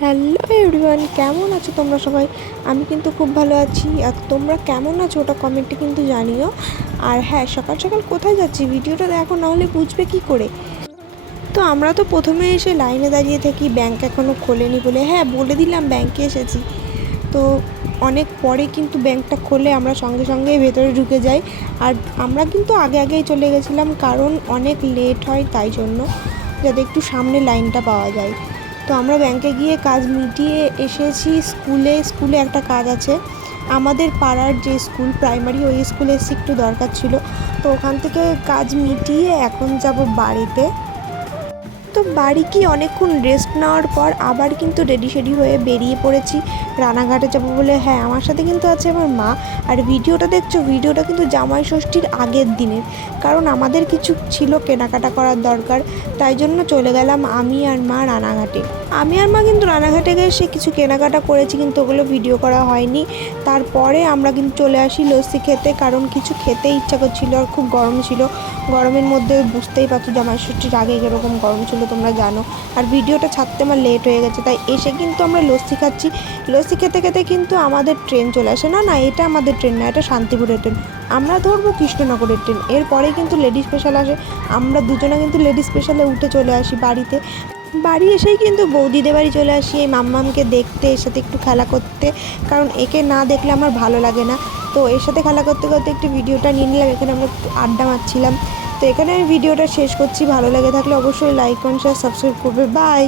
Hello everyone, কেমন আছো তোমরা সবাই? আমি কিন্তু খুব ভালো আছি। আর তোমরা কেমন আছো ওটা কমেন্টে কিন্তু জানিও। আর হ্যাঁ, সকাল সকাল কোথায় যাচ্ছি ভিডিওটা দেখো, নাহলে বুঝবে কি করে। তো আমরা তো প্রথমে এসে লাইনে দাঁড়িয়ে থাকি, ব্যাংক এখনও খোলেনি বলে। হ্যাঁ, বলে দিলাম ব্যাংকে এসেছি। তো অনেক পরে কিন্তু ব্যাংকটা খোলে, আমরা সঙ্গে সঙ্গে ভেতরে ঢুকে যাই। আর আমরা কিন্তু আগে আগেই চলে গেছিলাম, কারণ অনেক লেট হয়, তাই জন্য যাতে একটু সামনে লাইনটা পাওয়া যায়। তো আমরা ব্যাংকে গিয়ে কাজ মিটিয়ে এসেছি। স্কুলে একটা কাজ আছে, আমাদের পাড়ার যে স্কুল প্রাইমারি, ওই স্কুলে এসে একটু দরকার ছিল। তো ওখান থেকে কাজ মিটিয়ে এখন যাব বাড়িতে। তো বাড়ি কি অনেকক্ষণ রেস্ট নেওয়ার পর আবার কিন্তু রেডি হয়ে বেরিয়ে পড়েছি রানাঘাটে যাবো বলে। হ্যাঁ, আমার সাথে কিন্তু আছে আমার মা। আর ভিডিওটা দেখছো, ভিডিওটা কিন্তু জামাই ষষ্ঠীর আগের দিনের, কারণ আমাদের কিছু ছিল কেনাকাটা করার দরকার, তাই জন্য চলে গেলাম আমি আর মা রানাঘাটে। আমি আর মা কিন্তু রানাঘাটে এসে কিছু কেনাকাটা করেছি, কিন্তু ওগুলো ভিডিও করা হয়নি। তারপরে আমরা কিন্তু চলে আসি লস্যি খেতে, কারণ কিছু খেতে ইচ্ছা করছিল আর খুব গরম ছিল। গরমের মধ্যে বুঝতেই পারছো জামাই ষষ্ঠীর আগে কীরকম গরম ছিল তোমরা জানো। আর ভিডিওটা ছাড়তে আমার লেট হয়ে গেছে, তাই এসে কিন্তু আমরা লস্যি খাচ্ছি। লস্যি খেতে খেতে কিন্তু আমাদের ট্রেন চলে আসে। না, এটা আমাদের ট্রেন না, এটা শান্তিপুরের ট্রেন। আমরা ধরবো কৃষ্ণনগরের ট্রেন। এরপরে কিন্তু লেডি স্পেশাল আসে। আমরা দুজনে কিন্তু লেডি স্পেশালে উঠে চলে আসি বাড়িতে। বাড়ি এসেই কিন্তু বৌদিদের বাড়ি চলে আসি এই মাম্মামকে দেখতে, এর সাথে একটু খেলা করতে, কারণ একে না দেখলে আমার ভালো লাগে না। তো এর সাথে খেলা করতে করতে একটু ভিডিওটা নিয়ে নিলাম, এখানে আমরা আড্ডা মারছিলাম। তো এখানে আমি ভিডিওটা শেষ করছি। ভালো লেগে থাকলে অবশ্যই লাইক কমেন্ট শেয়ার সাবস্ক্রাইব করবে। বাই।